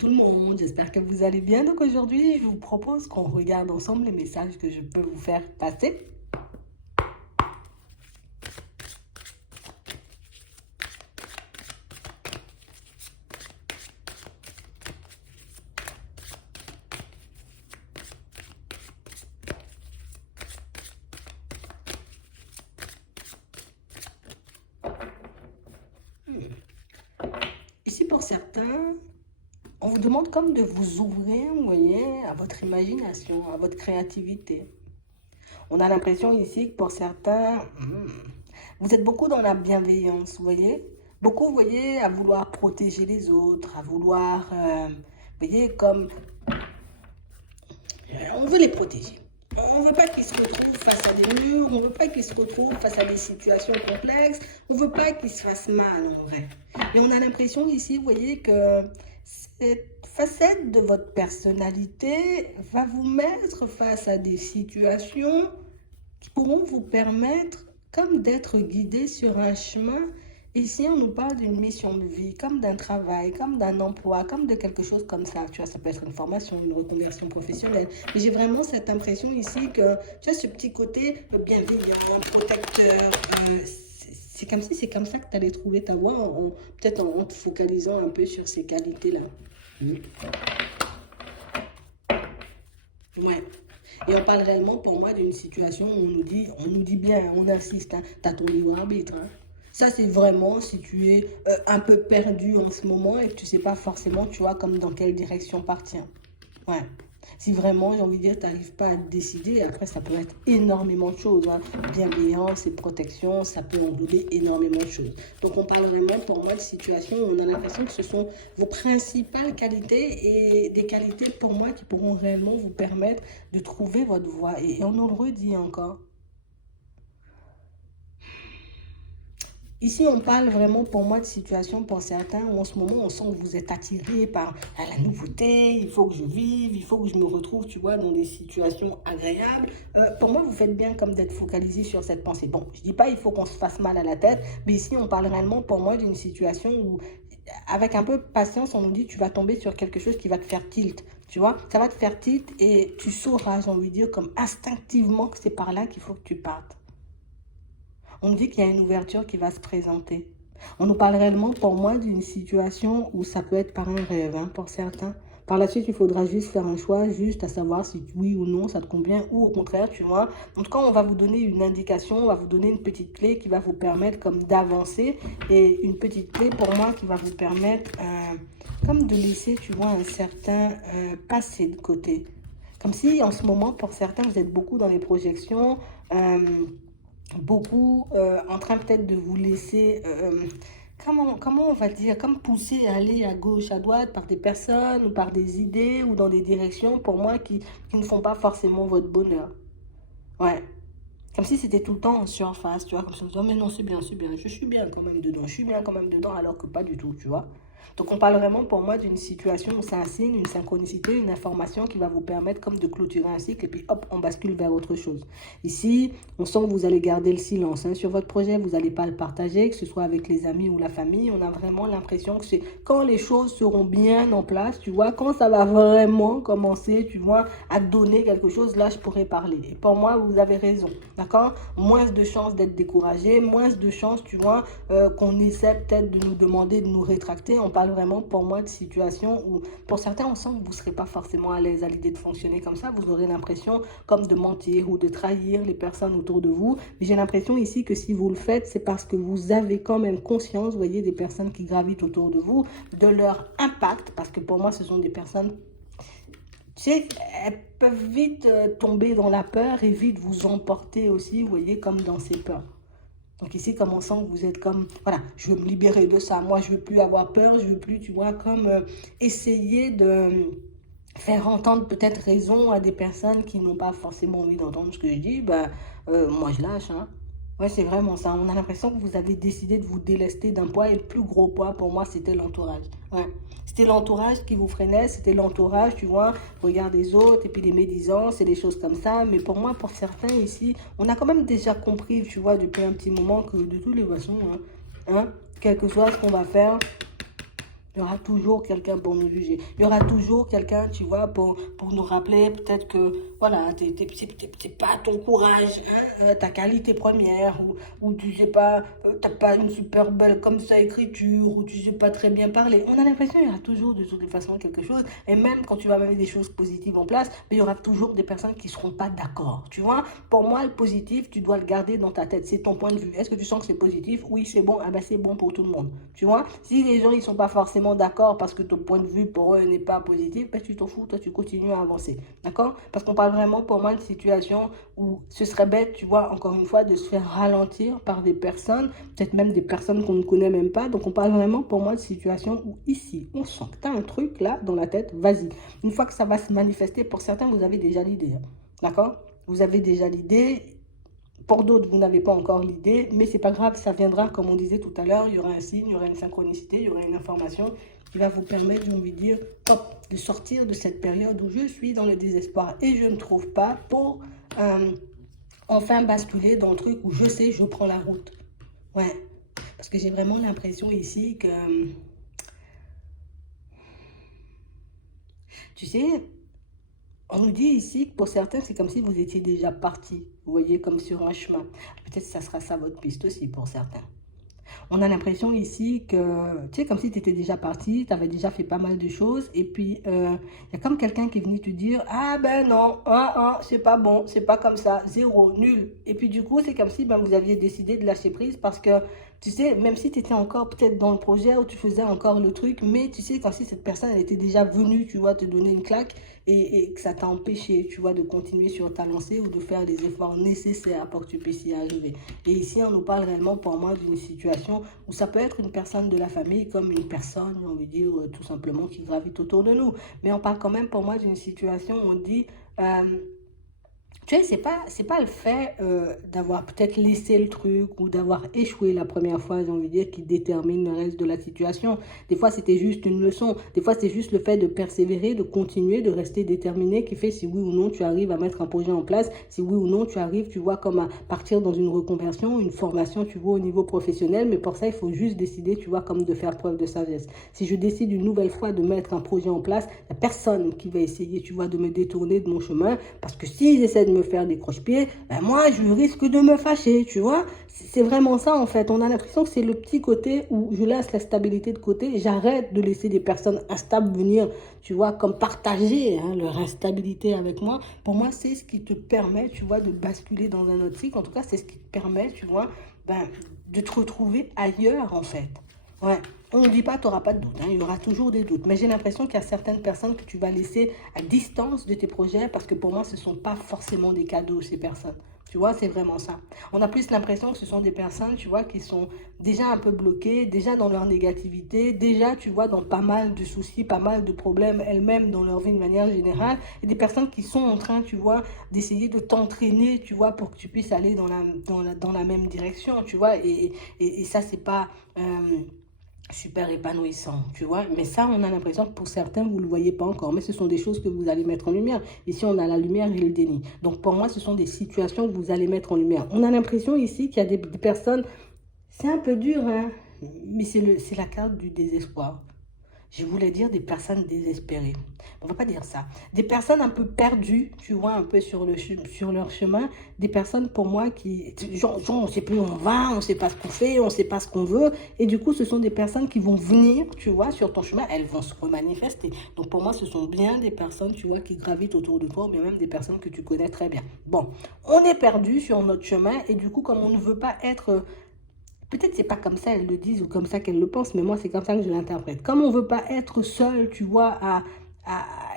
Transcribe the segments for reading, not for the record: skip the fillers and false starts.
tout le monde, j'espère que vous allez bien. Donc aujourd'hui, je vous propose qu'on regarde ensemble les messages que je peux vous faire passer. Ici, pour certains, on vous demande comme de vous ouvrir, vous voyez, à votre imagination, à votre créativité. On a l'impression ici que pour certains, vous êtes beaucoup dans la bienveillance, vous voyez. Beaucoup, vous voyez, à vouloir protéger les autres, à vouloir, vous voyez, comme on veut les protéger. On ne veut pas qu'ils se retrouvent face à des murs, on ne veut pas qu'ils se retrouvent face à des situations complexes, on ne veut pas qu'ils se fassent mal en vrai. Et on a l'impression ici, vous voyez, que cette facette de votre personnalité va vous mettre face à des situations qui pourront vous permettre comme d'être guidé sur un chemin. Ici, on nous parle d'une mission de vie, comme d'un travail, comme d'un emploi, comme de quelque chose comme ça. Tu vois, ça peut être une formation, une reconversion professionnelle. Mais j'ai vraiment cette impression ici que tu as ce petit côté bienveillant, protecteur. C'est comme si c'est comme ça que tu allais trouver ta voie, peut-être en te focalisant un peu sur ces qualités-là. Ouais. Et on parle réellement pour moi d'une situation où on nous dit bien, on insiste, hein, tu as ton libre arbitre. Hein. Ça, c'est vraiment si tu es un peu perdu en ce moment et que tu ne sais pas forcément, tu vois, comme dans quelle direction partir. Ouais. Si vraiment, j'ai envie de dire, tu n'arrives pas à te décider, après, ça peut être énormément de choses. Hein. Bienveillance et protection, ça peut englober énormément de choses. Donc, on parle vraiment, pour moi, de situations où on a l'impression que ce sont vos principales qualités et des qualités, pour moi, qui pourront réellement vous permettre de trouver votre voie. Et on nous le redit encore. Ici, on parle vraiment pour moi de situation pour certains où en ce moment, on sent que vous êtes attiré par la nouveauté, il faut que je vive, il faut que je me retrouve, tu vois, dans des situations agréables. Pour moi, vous faites bien comme d'être focalisé sur cette pensée. Bon, je dis pas il faut qu'on se fasse mal à la tête, mais ici, on parle réellement pour moi d'une situation où, avec un peu de patience, on nous dit tu vas tomber sur quelque chose qui va te faire tilt. Tu vois, ça va te faire tilt et tu sauras, j'ai envie de dire, comme instinctivement que c'est par là qu'il faut que tu partes. On nous dit qu'il y a une ouverture qui va se présenter. On nous parle réellement, pour moi, d'une situation où ça peut être par un rêve, hein, pour certains. Par la suite, il faudra juste faire un choix, juste à savoir si oui ou non ça te convient, ou au contraire, tu vois. En tout cas, on va vous donner une indication, on va vous donner une petite clé qui va vous permettre comme d'avancer. Et une petite clé, pour moi, qui va vous permettre comme de laisser, tu vois, un certain passé de côté. Comme si, en ce moment, pour certains, vous êtes beaucoup dans les projections, beaucoup en train peut-être de vous laisser, comment on va dire, comme pousser à aller à gauche, à droite par des personnes ou par des idées ou dans des directions pour moi qui ne font pas forcément votre bonheur. Ouais. Comme si c'était tout le temps en surface, tu vois, comme ça, oh, mais non, c'est bien, je suis bien quand même dedans, je suis bien quand même dedans, alors que pas du tout, tu vois. Donc on parle vraiment pour moi d'une situation où c'est un signe, une synchronicité, une information qui va vous permettre comme de clôturer un cycle et puis hop, on bascule vers autre chose. Ici, on sent que vous allez garder le silence hein, sur votre projet, vous n'allez pas le partager, que ce soit avec les amis ou la famille. On a vraiment l'impression que c'est quand les choses seront bien en place, tu vois, quand ça va vraiment commencer, tu vois, à donner quelque chose, là je pourrais parler. Et pour moi, vous avez raison, d'accord? Moins de chances d'être découragé, moins de chances, tu vois, qu'on essaie peut-être de nous demander de nous rétracter. On parle vraiment pour moi de situation où pour certains on sent que vous ne serez pas forcément à l'aise à l'idée de fonctionner comme ça, vous aurez l'impression comme de mentir ou de trahir les personnes autour de vous, mais j'ai l'impression ici que si vous le faites c'est parce que vous avez quand même conscience, vous voyez, des personnes qui gravitent autour de vous, de leur impact, parce que pour moi ce sont des personnes, tu sais, elles peuvent vite tomber dans la peur et vite vous emporter aussi, vous voyez, comme dans ces peurs. Donc ici, comme on sent que vous êtes comme, voilà, je veux me libérer de ça. Moi, je veux plus avoir peur, je veux plus, tu vois, comme essayer de faire entendre peut-être raison à des personnes qui n'ont pas forcément envie d'entendre ce que je dis. Ben, moi, je lâche, hein. Ouais, c'est vraiment ça. On a l'impression que vous avez décidé de vous délester d'un poids et le plus gros poids pour moi, c'était l'entourage. Ouais. C'était l'entourage qui vous freinait, c'était l'entourage, tu vois, regard des autres et puis les médisances et des choses comme ça. Mais pour moi, pour certains ici, on a quand même déjà compris, tu vois, depuis un petit moment que de toutes les façons, hein, quel que soit ce qu'on va faire, Il y aura toujours quelqu'un pour nous juger. Il y aura toujours quelqu'un, tu vois, pour nous rappeler peut-être que, voilà, c'est pas ton courage, hein, ta qualité première, ou tu sais pas, t'as pas une super belle comme ça écriture, ou tu sais pas très bien parler. On a l'impression qu'il y aura toujours de toute façon quelque chose. Et même quand tu vas mettre des choses positives en place, mais il y aura toujours des personnes qui seront pas d'accord. Tu vois, pour moi, le positif, tu dois le garder dans ta tête. C'est ton point de vue. Est-ce que tu sens que c'est positif? Oui, c'est bon. Ah ben, c'est bon pour tout le monde. Tu vois, si les gens ils sont pas forcément d'accord parce que ton point de vue pour eux n'est pas positif, ben tu t'en fous, toi tu continues à avancer. D'accord? Parce qu'on parle vraiment pour moi de situation où ce serait bête, tu vois, encore une fois, de se faire ralentir par des personnes, peut-être même des personnes qu'on ne connaît même pas. Donc on parle vraiment pour moi de situation où ici, on sent que tu as un truc là dans la tête, vas-y. Une fois que ça va se manifester, pour certains, vous avez déjà l'idée. Hein. D'accord? Vous avez déjà l'idée. Pour d'autres, vous n'avez pas encore l'idée, mais c'est pas grave, ça viendra, comme on disait tout à l'heure, il y aura un signe, il y aura une synchronicité, il y aura une information qui va vous permettre, j'ai envie de dire, hop, de sortir de cette période où je suis dans le désespoir et je ne trouve pas pour enfin basculer dans le truc où je sais, je prends la route. Ouais, parce que j'ai vraiment l'impression ici que, tu sais, on nous dit ici que pour certains, c'est comme si vous étiez déjà parti, vous voyez, comme sur un chemin. Peut-être que ça sera ça votre piste aussi pour certains. On a l'impression ici que, tu sais, comme si tu étais déjà parti, tu avais déjà fait pas mal de choses, et puis il y a comme quelqu'un qui est venu te dire, ah ben non, c'est pas bon, c'est pas comme ça, zéro, nul. Et puis du coup, c'est comme si ben, vous aviez décidé de lâcher prise parce que, tu sais, même si tu étais encore peut-être dans le projet où tu faisais encore le truc, mais tu sais, comme si cette personne, elle était déjà venue, tu vois, te donner une claque, et que ça t'a empêché, tu vois, de continuer sur ta lancée ou de faire les efforts nécessaires pour que tu puisses y arriver. Et ici, on nous parle réellement pour moi d'une situation où ça peut être une personne de la famille comme une personne, on veut dire, tout simplement qui gravite autour de nous. Mais on parle quand même pour moi d'une situation où on dit, euh, tu sais, c'est pas le fait d'avoir peut-être laissé le truc ou d'avoir échoué la première fois, j'ai envie de dire, qui détermine le reste de la situation. Des fois, c'était juste une leçon. Des fois, c'est juste le fait de persévérer, de continuer, de rester déterminé qui fait si oui ou non tu arrives à mettre un projet en place, si oui ou non tu arrives, tu vois, comme à partir dans une reconversion, une formation, tu vois, au niveau professionnel. Mais pour ça, il faut juste décider, tu vois, comme de faire preuve de sagesse. Si je décide une nouvelle fois de mettre un projet en place, il n'y a personne qui va essayer, tu vois, de me détourner de mon chemin parce que s'ils essaient de me faire des croche-pieds, ben moi je risque de me fâcher, tu vois. C'est vraiment ça en fait. On a l'impression que c'est le petit côté où je laisse la stabilité de côté, j'arrête de laisser des personnes instables venir, tu vois, comme partager hein, leur instabilité avec moi. Pour moi, c'est ce qui te permet, tu vois, de basculer dans un autre cycle. En tout cas, c'est ce qui te permet, tu vois, ben, de te retrouver ailleurs en fait. Ouais, on ne dit pas que tu n'auras pas de doute, hein, il y aura toujours des doutes. Mais j'ai l'impression qu'il y a certaines personnes que tu vas laisser à distance de tes projets parce que pour moi, ce ne sont pas forcément des cadeaux, ces personnes. Tu vois, c'est vraiment ça. On a plus l'impression que ce sont des personnes, tu vois, qui sont déjà un peu bloquées, déjà dans leur négativité, déjà, tu vois, dans pas mal de soucis, pas mal de problèmes elles-mêmes dans leur vie de manière générale. Et des personnes qui sont en train, tu vois, d'essayer de t'entraîner, tu vois, pour que tu puisses aller dans la même direction, tu vois. Et ça, c'est pas... super épanouissant, tu vois. Mais ça, on a l'impression que pour certains, vous ne le voyez pas encore. Mais ce sont des choses que vous allez mettre en lumière. Ici, on a la lumière et le déni. Donc, pour moi, ce sont des situations que vous allez mettre en lumière. On a l'impression ici qu'il y a des personnes, c'est un peu dur, hein, mais c'est la carte du désespoir. Je voulais dire des personnes désespérées. On va pas dire ça. Des personnes un peu perdues, tu vois, un peu sur leur chemin. Des personnes pour moi qui, genre, on ne sait plus où on va, on ne sait pas ce qu'on fait, on ne sait pas ce qu'on veut. Et du coup, ce sont des personnes qui vont venir, tu vois, sur ton chemin. Elles vont se remanifester. Donc pour moi, ce sont bien des personnes, tu vois, qui gravitent autour de toi, mais même des personnes que tu connais très bien. Bon, on est perdu sur notre chemin et du coup, comme on ne veut pas être peut-être c'est pas comme ça elles le disent ou comme ça qu'elles le pensent, mais moi c'est comme ça que je l'interprète. Comme on veut pas être seul, tu vois, à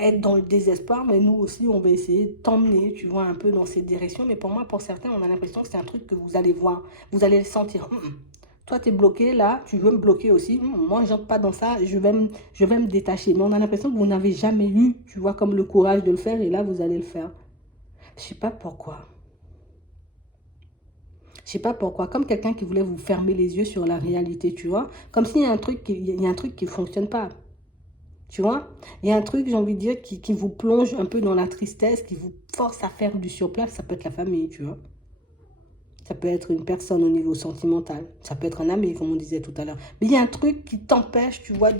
être dans le désespoir, mais nous aussi on va essayer de t'emmener, tu vois, un peu dans cette direction. Mais pour moi, pour certains, on a l'impression que c'est un truc que vous allez voir, vous allez le sentir. Toi, tu es bloqué là, tu veux me bloquer aussi. Moi, j'entre pas dans ça, je vais me détacher. Mais on a l'impression que vous n'avez jamais eu, tu vois, comme le courage de le faire, et là, vous allez le faire. Je sais pas pourquoi. Je sais pas pourquoi, comme quelqu'un qui voulait vous fermer les yeux sur la réalité, tu vois. Comme s'il y a un truc il y a un truc qui fonctionne pas, tu vois. Il y a un truc, j'ai envie de dire, qui vous plonge un peu dans la tristesse, qui vous force à faire du surplace. Ça peut être la famille, tu vois. Ça peut être une personne au niveau sentimental. Ça peut être un ami, comme on disait tout à l'heure. Mais il y a un truc qui t'empêche, tu vois,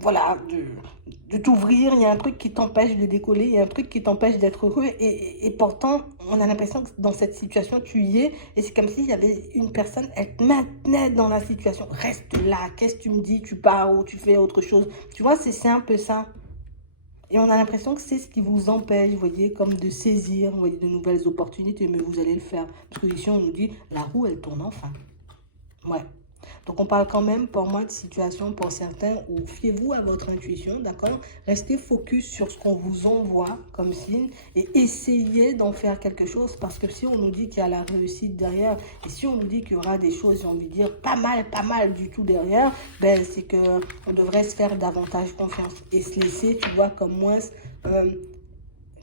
voilà, de t'ouvrir. Il y a un truc qui t'empêche de décoller. Il y a un truc qui t'empêche d'être heureux. Et pourtant, on a l'impression que dans cette situation, tu y es. Et c'est comme s'il y avait une personne, elle te maintenait dans la situation. Reste là. Qu'est-ce que tu me dis? Tu pars ou tu fais autre chose? Tu vois, c'est un peu ça. Et on a l'impression que c'est ce qui vous empêche, vous voyez, comme de saisir, vous voyez, de nouvelles opportunités, mais vous allez le faire. Parce que ici, on nous dit, la roue, elle tourne enfin. Ouais. Donc, on parle quand même, pour moi, de situation pour certains où fiez-vous à votre intuition, d'accord? Restez focus sur ce qu'on vous envoie comme signe et essayez d'en faire quelque chose parce que si on nous dit qu'il y a la réussite derrière et si on nous dit qu'il y aura des choses, j'ai envie de dire, pas mal du tout derrière, ben, c'est qu'on devrait se faire davantage confiance et se laisser, tu vois, comme moins...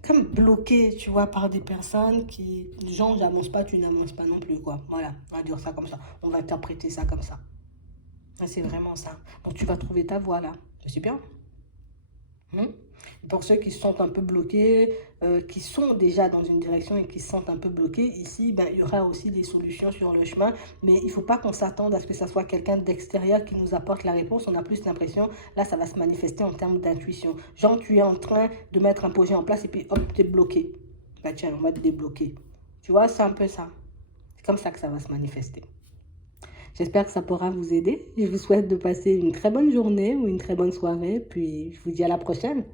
comme bloqué, tu vois, par des personnes qui, genre, j'avance pas, tu n'avances pas non plus, quoi. Voilà, on va dire ça comme ça. On va interpréter ça comme ça. C'est vraiment ça. Donc, tu vas trouver ta voie, là. C'est super. Pour ceux qui se sentent un peu bloqués, qui sont déjà dans une direction et qui se sentent un peu bloqués, ici, ben, il y aura aussi des solutions sur le chemin. Mais il ne faut pas qu'on s'attende à ce que ça soit quelqu'un d'extérieur qui nous apporte la réponse. On a plus l'impression, là, ça va se manifester en termes d'intuition. Genre, tu es en train de mettre un projet en place et puis hop, tu es bloqué. Bah tiens, on va te débloquer. Tu vois, c'est un peu ça. C'est comme ça que ça va se manifester. J'espère que ça pourra vous aider. Je vous souhaite de passer une très bonne journée ou une très bonne soirée. Puis, je vous dis à la prochaine.